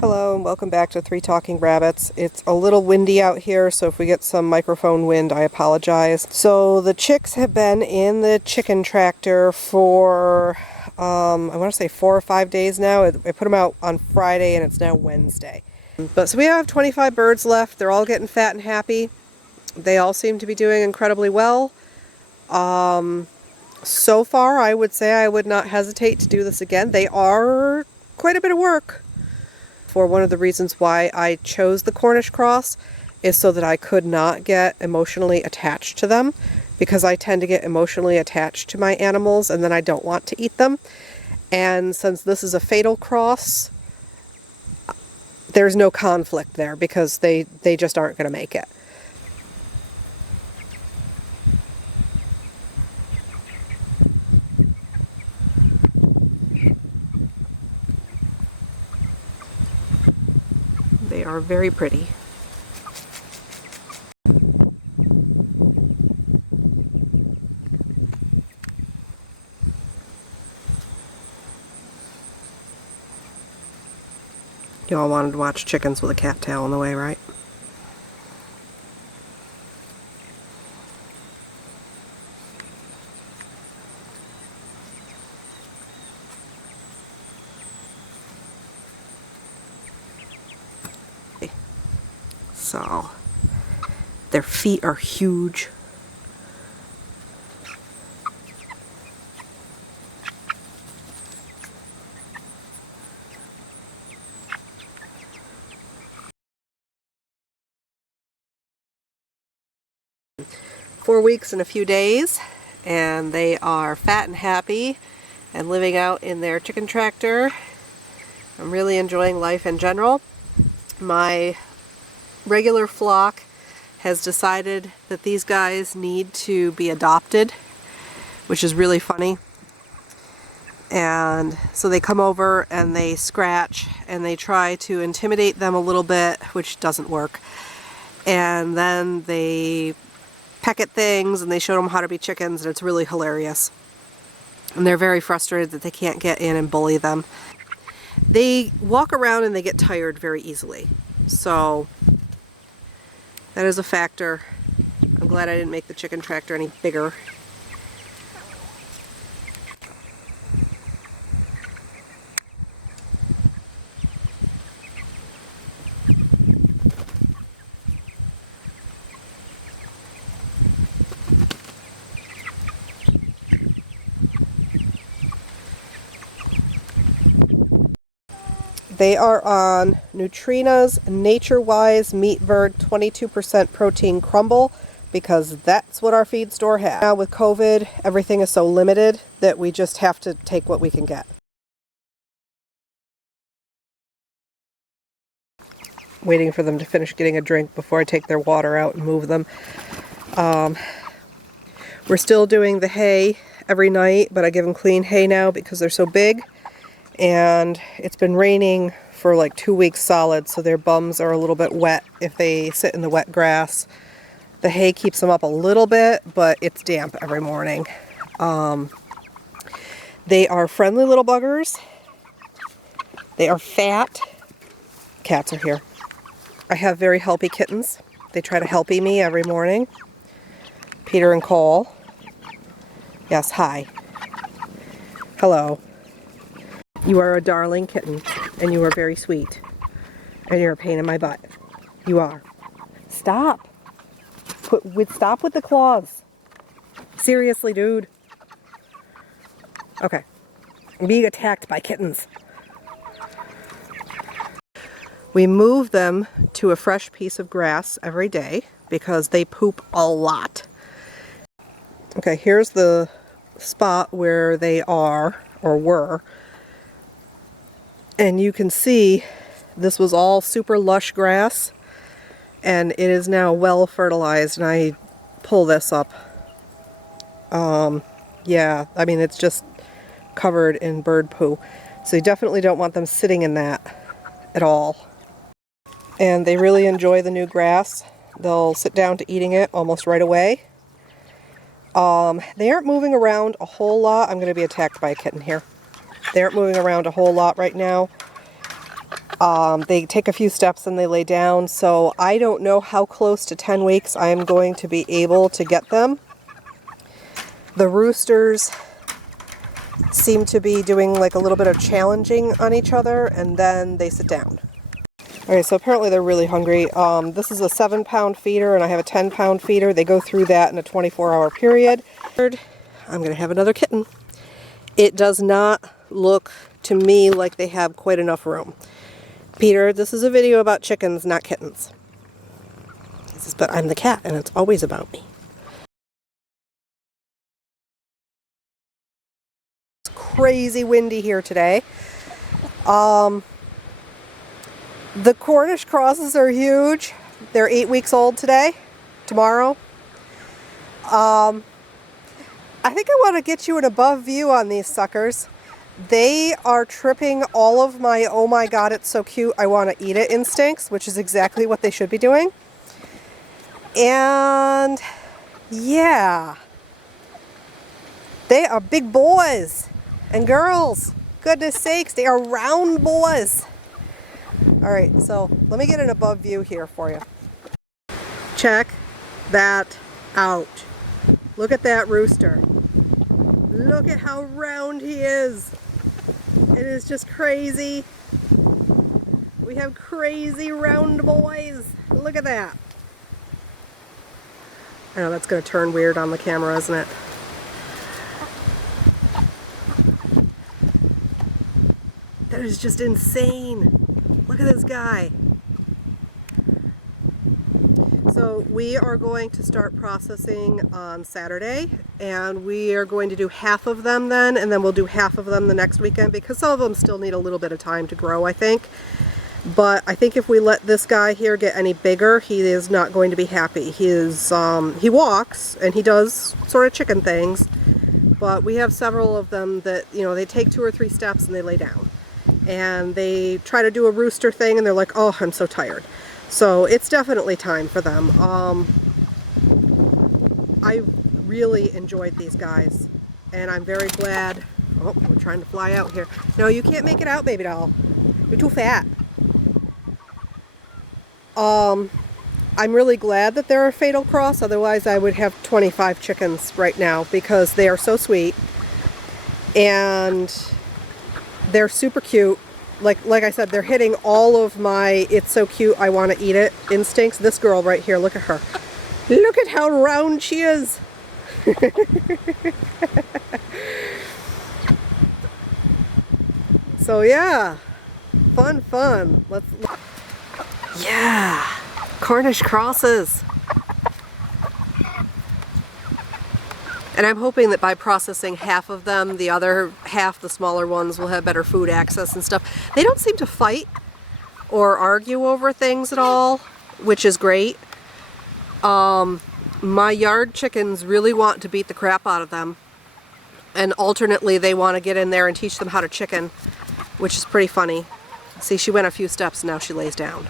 Hello and welcome back to Three Talking Rabbits. It's a little windy out here, so if we get some microphone wind, I apologize. So the chicks have been in the chicken tractor for, I want to say 4 or 5 days now. I put them out on Friday and it's now Wednesday. So we have 25 birds left. They're all getting fat and happy. They all seem to be doing incredibly well. So far, I would say I would not hesitate to do this again. They are quite a bit of work. For one of the reasons why I chose the Cornish Cross is so that I could not get emotionally attached to them, because I tend to get emotionally attached to my animals and then I don't want to eat them. And since this is a fatal cross, there's no conflict there because they just aren't going to make it. They are very pretty. You all wanted to watch chickens with a cattail in the way, right? So, their feet are huge. Four weeks and a few days, and they are fat and happy and living out in their chicken tractor. I'm really enjoying life in general. My regular flock has decided that these guys need to be adopted, which is really funny. And so they come over and they scratch and they try to intimidate them a little bit, which doesn't work. And then they peck at things and they show them how to be chickens, and it's really hilarious. And they're very frustrated that they can't get in and bully them. They walk around and they get tired very easily. So that is a factor. I'm glad I didn't make the chicken tractor any bigger. They are on Neutrina's Nature-Wise Meat Bird 22% protein crumble, because that's what our feed store has. Now with COVID, everything is so limited that we just have to take what we can get. Waiting for them to finish getting a drink before I take their water out and move them. We're still doing the hay every night, but I give them clean hay now because they're so big. And it's been raining for like 2 weeks solid, so their bums are a little bit wet if they sit in the wet grass. The hay keeps them up a little bit, but it's damp every morning. They are friendly little buggers. They are fat. Cats are here. I have very helpy kittens. They try to helpy me every morning. Peter and Cole. Yes, hi. Hello. You are a darling kitten, and you are very sweet. And you're a pain in my butt. You are. Stop. Stop with the claws. Seriously, dude. Okay. I'm being attacked by kittens. We move them to a fresh piece of grass every day because they poop a lot. Okay, here's the spot where they are, or were. And you can see this was all super lush grass, and it is now well fertilized, and I pull this up. Yeah, I mean, it's just covered in bird poo. So you definitely don't want them sitting in that at all. And they really enjoy the new grass. They'll sit down to eating it almost right away. They aren't moving around a whole lot. I'm going to be attacked by a kitten here. They aren't moving around a whole lot right now. They take a few steps and they lay down, so I don't know how close to 10 weeks I am going to be able to get them. The roosters seem to be doing like a little bit of challenging on each other, and then they sit down. Alright, so apparently they're really hungry. This is a 7-pound feeder and I have a 10-pound feeder. They go through that in a 24-hour period. I'm going to have another kitten. It does not look to me like they have quite enough room. Peter, this is a video about chickens, not kittens. He says, but I'm the cat and it's always about me. It's crazy windy here today. The Cornish Crosses are huge. They're 8 weeks old today, tomorrow. I think I want to get you an above view on these suckers. They are tripping all of my, oh my god, it's so cute, I want to eat it instincts, which is exactly what they should be doing. And yeah, they are big boys and girls. Goodness sakes, they are round boys. Alright, so let me get an above view here for you. Check that out. Look at that rooster. Look at how round he is. It is just crazy. We have crazy round boys. Look at that. I know that's going to turn weird on the camera, isn't it? That is just insane. Look at this guy. So we are going to start processing on Saturday, and we are going to do half of them then, and then we'll do half of them the next weekend, because some of them still need a little bit of time to grow, I think. But I think if we let this guy here get any bigger, he is not going to be happy. He walks, and he does sort of chicken things, but we have several of them that, you know, they take 2 or 3 steps and they lay down. And they try to do a rooster thing and they're like, oh, I'm so tired. So it's definitely time for them. I really enjoyed these guys, and I'm very glad. Oh, we're trying to fly out here. No, you can't make it out, baby doll. You're too fat. I'm really glad that they're a fatal cross, otherwise I would have 25 chickens right now, because they are so sweet and they're super cute. Like I said, they're hitting all of my it's so cute, I want to eat it instincts. This girl right here, look at her. Look at how round she is. So yeah, fun. Yeah, Cornish crosses. And I'm hoping that by processing half of them, the other half, the smaller ones, will have better food access and stuff. They don't seem to fight or argue over things at all, which is great. My yard chickens really want to beat the crap out of them. And alternately, they want to get in there and teach them how to chicken, which is pretty funny. See, she went a few steps, now she lays down.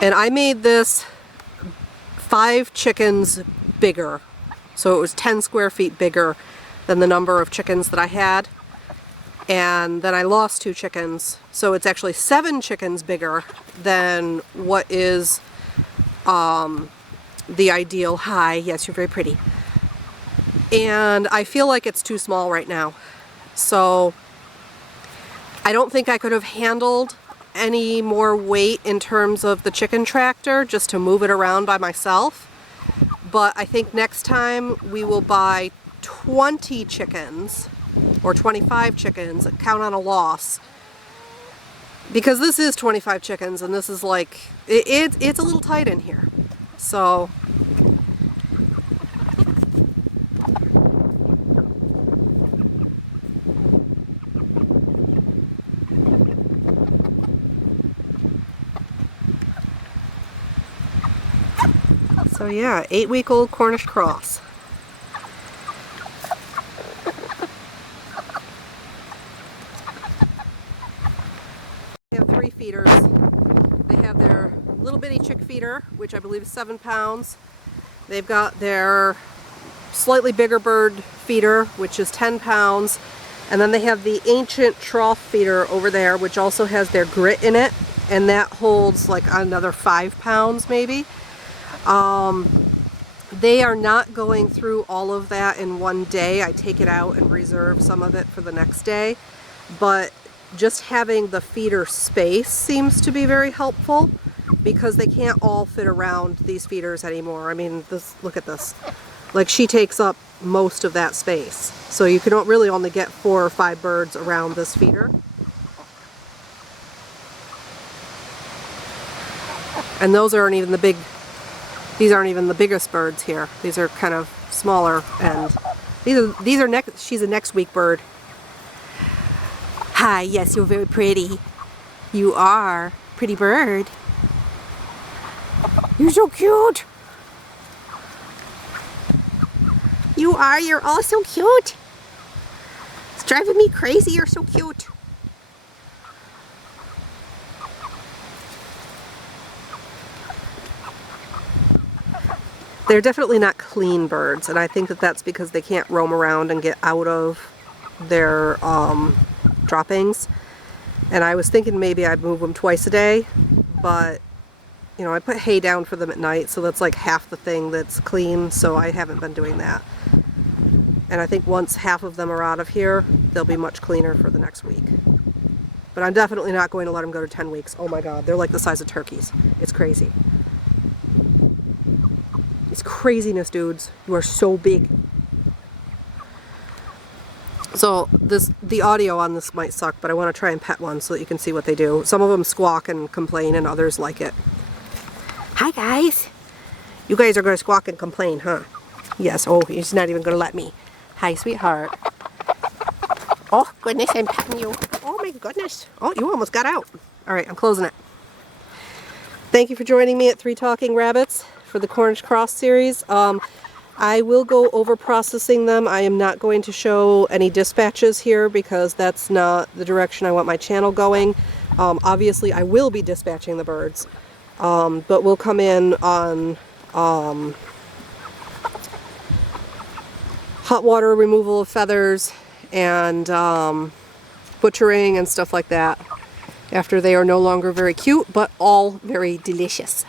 And I made this 5 chickens bigger. So it was 10 square feet bigger than the number of chickens that I had. And then I lost 2 chickens. So it's actually 7 chickens bigger than what is the ideal. Hi, yes, you're very pretty. And I feel like it's too small right now. So I don't think I could have handled any more weight in terms of the chicken tractor just to move it around by myself. But I think next time we will buy 20 chickens or 25 chickens, count on a loss. Because this is 25 chickens and this is like, it's a little tight in here. So yeah, 8-week-old Cornish Cross. They have 3 feeders. They have their little bitty chick feeder, which I believe is 7 pounds. They've got their slightly bigger bird feeder, which is 10 pounds. And then they have the ancient trough feeder over there, which also has their grit in it, and that holds like another 5 pounds maybe. They are not going through all of that in one day. I take it out and reserve some of it for the next day, but just having the feeder space seems to be very helpful, because they can't all fit around these feeders anymore. I mean, look at this. Like, she takes up most of that space. So you can really only get 4 or 5 birds around this feeder. And those aren't even these aren't even the biggest birds here. These are kind of smaller, and she's a next week bird. Hi, yes, you're very pretty. You are. Pretty bird. You're so cute. You are. You're all so cute. It's driving me crazy. You're so cute. They're definitely not clean birds, and I think that that's because they can't roam around and get out of their droppings. And I was thinking maybe I'd move them twice a day, but you know, I put hay down for them at night, so that's like half the thing that's clean, so I haven't been doing that. And I think once half of them are out of here, they'll be much cleaner for the next week. But I'm definitely not going to let them go to 10 weeks. Oh my God, they're like the size of turkeys. It's crazy. It's craziness, dudes. You are so big. So the audio on this might suck, but I want to try and pet one so that you can see what they do. Some of them squawk and complain, and others like it. Hi guys. You guys are going to squawk and complain, huh? Yes. Oh, he's not even going to let me. Hi, sweetheart. Oh goodness, I'm petting you. Oh my goodness. Oh, you almost got out. All right, I'm closing it. Thank you for joining me at 3 Talking Rabbits for the Cornish Cross series. I will go over processing them. I am not going to show any dispatches here because that's not the direction I want my channel going. Obviously, I will be dispatching the birds, but we'll come in on hot water removal of feathers and butchering and stuff like that after they are no longer very cute, but all very delicious.